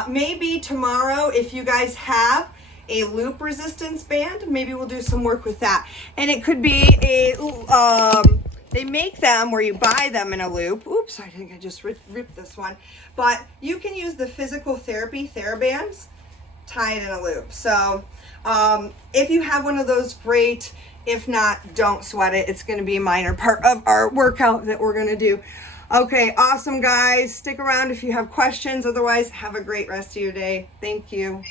Maybe tomorrow, if you guys have a loop resistance band, maybe we'll do some work with that. And it could be they make them where you buy them in a loop. Oops, I think I just ripped this one. But you can use the physical therapy TheraBands, tie it in a loop. So if you have one of those, great. If not, don't sweat it. It's going to be a minor part of our workout that we're going to do. Okay, awesome, guys. Stick around if you have questions. Otherwise, have a great rest of your day. Thank you.